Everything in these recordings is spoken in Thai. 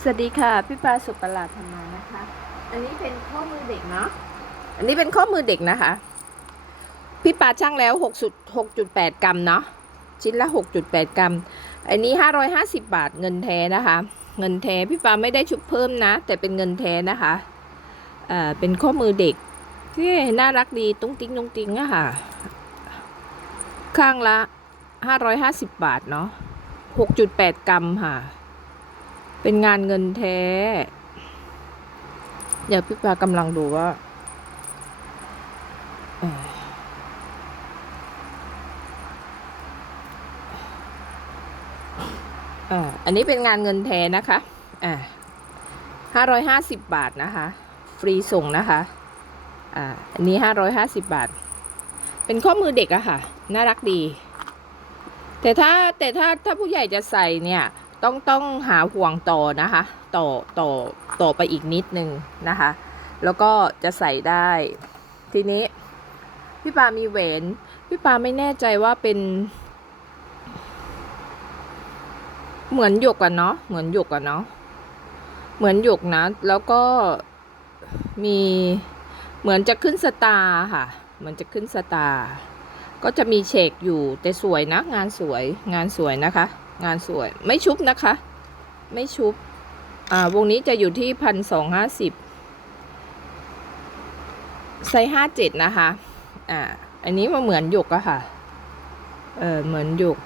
สวัสดีค่ะ พี่ปลาสุประหลาดธรรมานะคะ อันนี้เป็นข้อมือเด็กเนาะอันนี้เป็นข้อมือเด็กนะคะ พี่ปลาช่างแล้ว6 6.8 กรัมเนาะชิ้นละ 6.8 กรัม อันนี้ 550 บาทเงินแท้นะคะ เงินแท้พี่ปลาไม่ได้ชุบเพิ่มนะ แต่เป็นเงินแท้นะคะเอ่อเป็นข้อมือเด็กที่น่ารักดีตุ้งติ้งตุ้งติ้งอะค่ะ ข้างละ 550 บาทเนาะ6.8 กรัมค่ะ เป็นงานเงินแท้ เดี๋ยวพี่ปลากำลังดูว่าอ่าอันนี้เป็นงานเงินแท้นะคะอ่าห้าร้อยห้าสิบบาทนะคะ ฟรีส่งนะคะอ่าอันนี้ห้าร้อยห้าสิบบาท เป็นข้อมือเด็กอะค่ะ น่ารักดี แต่ถ้าแต่ถ้าถ้าผู้ใหญ่จะใส่เนี่ย ต้องต้องหาห่วงต่อนะคะ ต่อต่อต่อไปอีกนิดนึงนะคะ แล้วก็จะใส่ได้ ทีนี้ พี่ปามีแหวนพี่ปาไม่แน่ใจว่าเป็น เหมือนหยกอะเนาะเหมือนหยกอะเนาะเหมือนหยกนะ แล้วก็มีเหมือนจะขึ้นสตาร์ค่ะ เหมือนจะขึ้นสตาร์ก็จะมีเฉกอยู่แต่สวยนะ งานสวยงานสวยนะคะ งานสวย ไม่ชุบนะคะ ไม่ชุบ อ่าวงนี้จะอยู่ที่พันสองห้าสิบไซส์ห้าเจ็ดนะคะ อ่า อันนี้มันเหมือนหยกอะค่ะ เออเหมือนหยก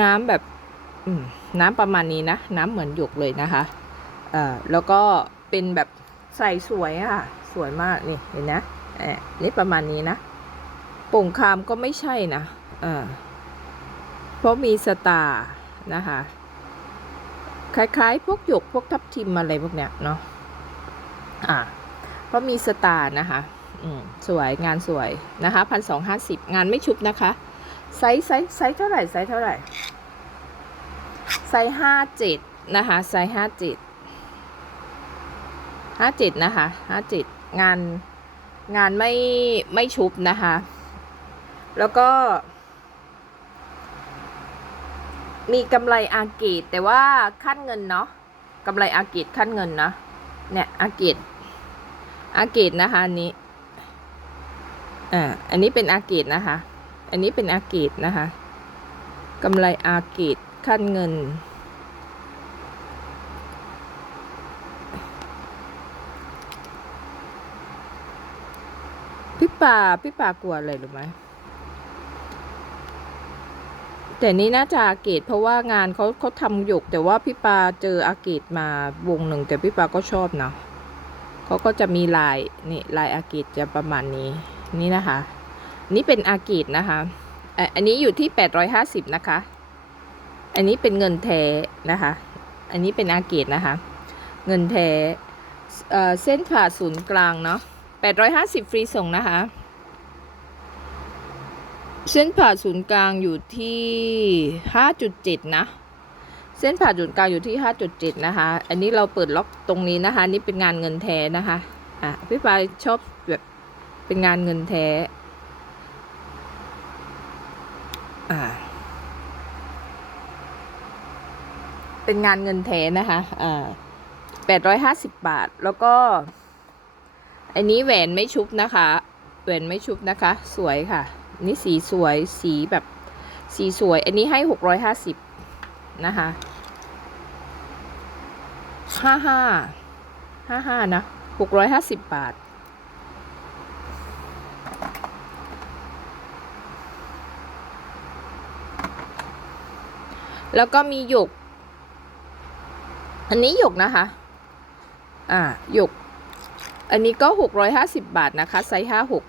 น้ำแบบน้ำประมาณนี้นะ น้ำเหมือนหยกเลยนะคะ เอ่อ แล้วก็เป็นแบบใส่สวยอะค่ะสวยมากนี่เห็นนะเอ่นี่ประมาณนี้นะ โป่งคามก็ไม่ใช่นะเพราะมีสตาร์นะคะ คล้ายๆ พวกหยกพวกทับทิมอะไรพวกเนี้ยเนาะอ่าเพราะมีสตาร์นะคะอืมสวยงานสวยนะคะพันสองห้าสิบงานไม่ชุบนะคะไซส์ไซส์ไซส์เท่าไหร่ไซส์เท่าไหร่ไซส์ห้าเจ็ดนะคะไซส์ห้าเจ็ดห้าเจ็ดนะคะห้าเจ็ดงานงานไม่ไม่ชุบนะคะ แล้วก็ มีกำไรอาเกตแต่ว่าขั้นเงินเนาะกำไรอาเกตขั้นเงินนะเนี่ยอาเกตอาเกตนะคะอันนี้อ่าอันนี้เป็นอาเกตนะคะ อันนี้เป็นอาเกตนะคะกำไรอาเกตขั้นเงิน พี่ป่าพี่ป่ากลัวอะไรหรือไหม แต่นี่น่าจะอาเกตเพราะว่างานเขาเขาทำหยก แต่ว่าพี่ปาเจออาเกตมาวงหนึ่ง แต่พี่ปาก็ชอบนะเขาก็จะมีลายนี่ลายอาเกตจะประมาณนี้ นี่นะคะ นี่เป็นอาเกตนะคะอะอันนี้อยู่ที่แปดร้อยห้าสิบนะคะ อันนี้เป็นเงินแท้นะคะ อันนี้เป็นอาเกตนะคะ เงินแท้เอ่อเส้นผ่าศูนย์กลางเนาะแปดร้อยห้าสิบฟรีส่งนะคะ เส้นผ่าศูนย์กลางอยู่ที่ห้าจุดเจ็ดนะ เส้นผ่าศูนย์กลางอยู่ที่ห้าจุดเจ็ดนะคะ อันนี้เราเปิดล็อกตรงนี้นะคะ นี่เป็นงานเงินแท้นะคะ อะพี่ปายชอบแบบเป็นงานเงินแท้ อ่า เป็นงานเงินแท้นะคะ อ่าแปดร้อยห้าสิบบาท แล้วก็ อันนี้แหวนไม่ชุบนะคะ แหวนไม่ชุบนะคะ สวยค่ะ นี่สีสวยสีแบบสีสวย อันนี้ให้หกร้อยห้าสิบนะคะห้าห้าห้าห้านะหกร้อยห้าสิบบาท แล้วก็มีหยก อันนี้หยกนะคะ อ่าหยก อันนี้ก็หกร้อยห้าสิบบาทนะคะ ไซส์ห้าหก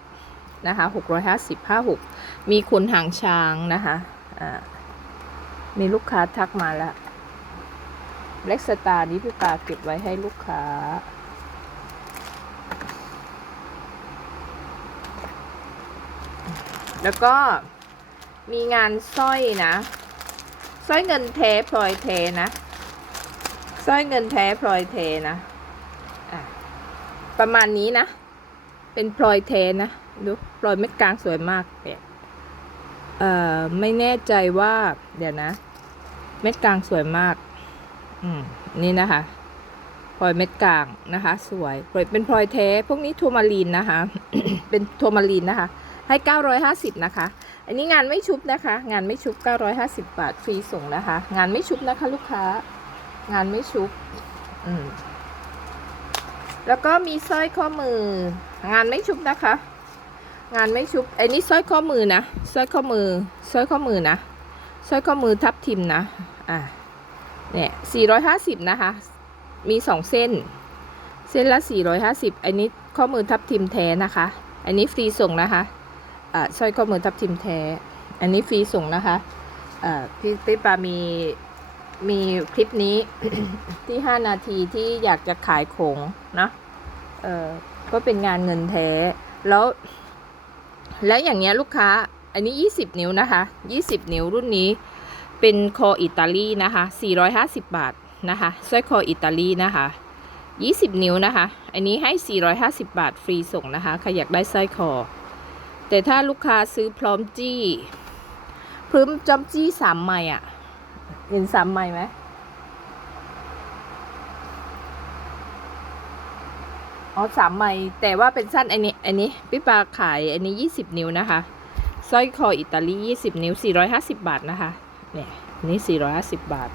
นะคะหกร้อยห้าสิบห้าหกมีขนหางช้างนะคะอ่ามีลูกค้าทักมาแล้วเล็กสตาร์นี้พี่ปาเก็บไว้ให้ลูกค้า แล้วก็มีงานสร้อยนะสร้อยเงินแท้พลอยเทนะสร้อยเงินแท้พลอยเทนะะประมาณนี้นะ เป็นพลอยเทนะ ดูพลอยเม็ดกลางสวยมากเนี่ยเอ่อไม่แน่ใจว่า เดี๋ยวนะ เม็ดกลางสวยมาก อืมนี่นะคะพลอยเม็ดกลางนะคะ สวยพลอยเป็นพลอยแท้พวกนี้ทัวมารีนนะคะ เป็นทัวมารีนนะคะ ให้ 950 นะคะ อันนี้งานไม่ชุบนะคะ งานไม่ชุบ 950 บาทฟรีส่งนะคะ งานไม่ชุบนะคะ ลูกค้า งานไม่ชุบ อืมแล้วก็มีสร้อยข้อมือ งานไม่ชุบนะคะ งานไม่ชุบไอ้นี่สร้อยข้อมือนะสร้อยข้อมือสร้อยข้อมือนะสร้อยข้อมือทับทิมนะอะเนี่ย450นะคะ มีสองเส้น เส้นละ450อันนี้ข้อมือทับทิมแท้นะคะ อันนี้ฟรีส่งนะคะอ่าสร้อยข้อมือทับทิมแท้ อันนี้ฟรีส่งนะคะอ่าพี่พี่ปามีมีคลิปนี้ที่5นาทีที่อยากจะขายของนะเออก็เป็นงานเงินแท้แล้ว แล้วอย่างเงี้ยลูกค้าอันนี้ 20 นิ้วนะคะ 20 นิ้วรุ่นนี้เป็นคออิตาลีนะคะ 450 บาทนะคะสร้อยคออิตาลีนะคะ 20 นิ้วนะคะ อันนี้ให้ 450 บาทฟรีส่งนะคะใครอยากได้สร้อยคอ แต่ถ้าลูกค้าซื้อพร้อมจี้พร้อมจอมจี้สามไม้อะเห็นสามไม้ไหม อ๋อสามไมแต่ว่าเป็นสั้นอันนี้อันนี้พี่ปาขายอันนี้20นิ้วนะคะสร้อยคออิตาลียี่สิบนิ้วสี่ร้อยห้าสิบาทนะคะเนี่ยนี่สี่ร้อยห้าสิบบาท